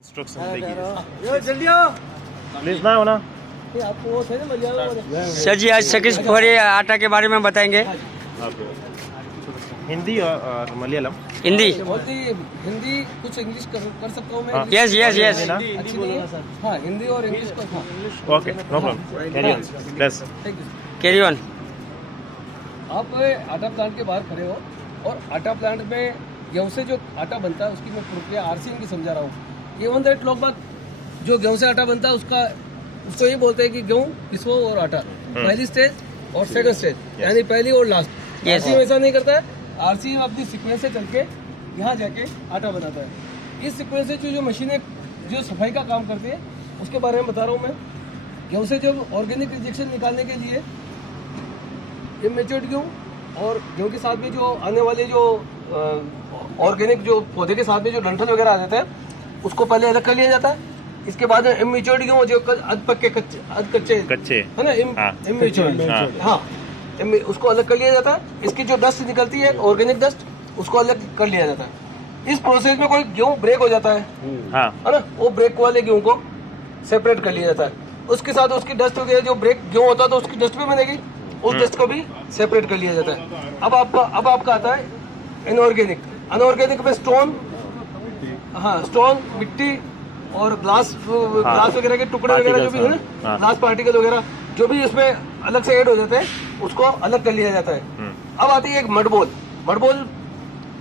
Instruction देखिए जल्दी आओ प्लीज ना होना। आपको वो सही समझ जाओ। सर जी आज सेकंड फोरे आटा के बारे में बताएंगे। आप हिंदी और मलयालम हिंदी। बहुत ही हिंदी कुछ इंग्लिश कर सकता हूँ मैं। हाँ। Yes yes yes. अच्छी नहीं है सर। हाँ हिंदी और इंग्लिश को हाँ okay no problem carry on plus thank you. Carry on. आप आटा प्लांट के बाहर खड़े हो और आटा प्लांट में गेहूं से जो आटा बनता है उसकी मैं प्रक्रिया आरसीएम की समझा रहा हूँ। इवन दैट लोग बात जो गेहूं से आटा बनता है उसको ये बोलते हैं कि गेहूं पिसो और आटा पहली स्टेज और सेकंड स्टेज यानी पहली और लास्ट। आरसीएम ऐसा नहीं करता है। आरसीएम अपनी सीक्वेंस से चल के यहाँ जाके आटा बनाता है। इस सीक्वेंस से जो मशीनें जो सफाई का काम करती है उसके बारे में बता रहा हूँ मैं। गेहूं से जब ऑर्गेनिक रिजेक्शन निकालने के लिए इमेच्योर्ड गेहूं और गेहूं के साथ में जो आने वाले जो ऑर्गेनिक जो पौधे के साथ में जो डंठल वगैरह आ जाते हैं उसको पहले अलग कर लिया जाता है। इसके बाद इमेच्योर्ड गेहूं जो अध पक्के कच्चे है ना इमेच्योर्ड हाँ उसको अलग कर लिया जाता है। इसकी जो डस्ट निकलती है ऑर्गेनिक डस्ट उसको अलग कर लिया जाता है। इस प्रोसेस में कोई गेहूं ब्रेक हो जाता है है ना वो ब्रेक वाले गेहूं को सेपरेट कर लिया जाता है। उसके साथ उसकी डस्ट वगैरह जो ब्रेक गेहूं होता है तो उसकी डस्ट भी बनेगी उस डस्ट को भी सेपरेट कर लिया जाता है। अब आपका आता है अनऑर्गेनिक में स्टोन मिट्टी और ग्लास वगैरह के टुकड़े वगैरह जो भी है ना ग्लास पार्टिकल वगैरह जो भी इसमें अलग से ऐड हो जाते हैं उसको अलग कर लिया जाता है। अब आती है एक मडबोल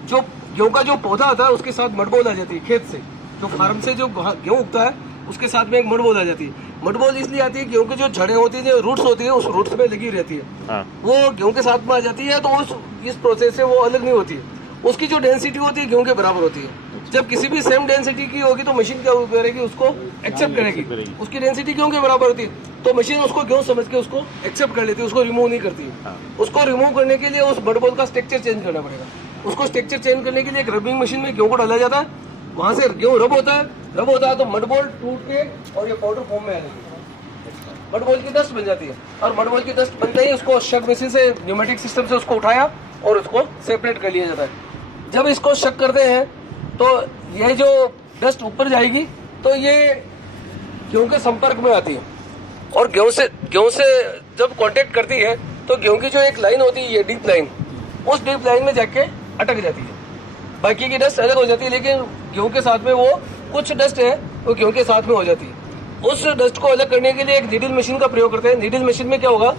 जो गेहूं का जो पौधा आता है उसके साथ मडबोल आ जाती है। खेत से जो फार्म से जो गेहूं उगता है उसके साथ में एक मडबोल आ जाती है। मडबोल इसलिए आती है गेहूं की जो जड़ें होती है जो रूट्स होती है उस रूट्स में लगी रहती है वो गेहूं के साथ में आ जाती है तो इस प्रोसेस से वो अलग नहीं होती है। उसकी जो डेंसिटी होती है गेहूं के बराबर होती है। जब किसी भी सेम डेंसिटी की होगी तो मशीन क्या करेगी उसको एक्सेप्ट करेगी। उसकी डेंसिटी गेहूं के बराबर होती है तो मशीन उसको गेहूं समझ के उसको एक्सेप्ट कर लेती है उसको रिमूव नहीं करती है। उसको रिमूव करने के लिए उस मडबोल का स्ट्रक्चर चेंज करना पड़ेगा। उसको स्ट्रक्चर चेंज करने के लिए एक रबिंग मशीन में गेहूं को डाला जाता है। वहां से गेहूं रब होता है तो मडबोल टूट के और ये पाउडर फॉर्म में आ जाती है। मडबोल की डस्ट बन जाती है और मडबोल की डस्ट बनते ही उसको शक मशीन से न्यूमेटिक सिस्टम से उसको उठाया और उसको सेपरेट कर लिया जाता है। जब इसको शक करते हैं तो ये जो डस्ट ऊपर जाएगी तो ये गेहूं के संपर्क में आती है और गेहूं से जब कांटेक्ट करती है तो गेहूं की जो एक लाइन होती है ये डीप लाइन उस डीप लाइन में जाके अटक जाती है। बाकी की डस्ट अलग हो जाती है लेकिन गेहूं के साथ में वो कुछ डस्ट है वो गेहूं के साथ में हो जाती है। उस डस्ट को अलग करने के लिए एक नीडल मशीन का प्रयोग करते हैं। नीडल मशीन में क्या होगा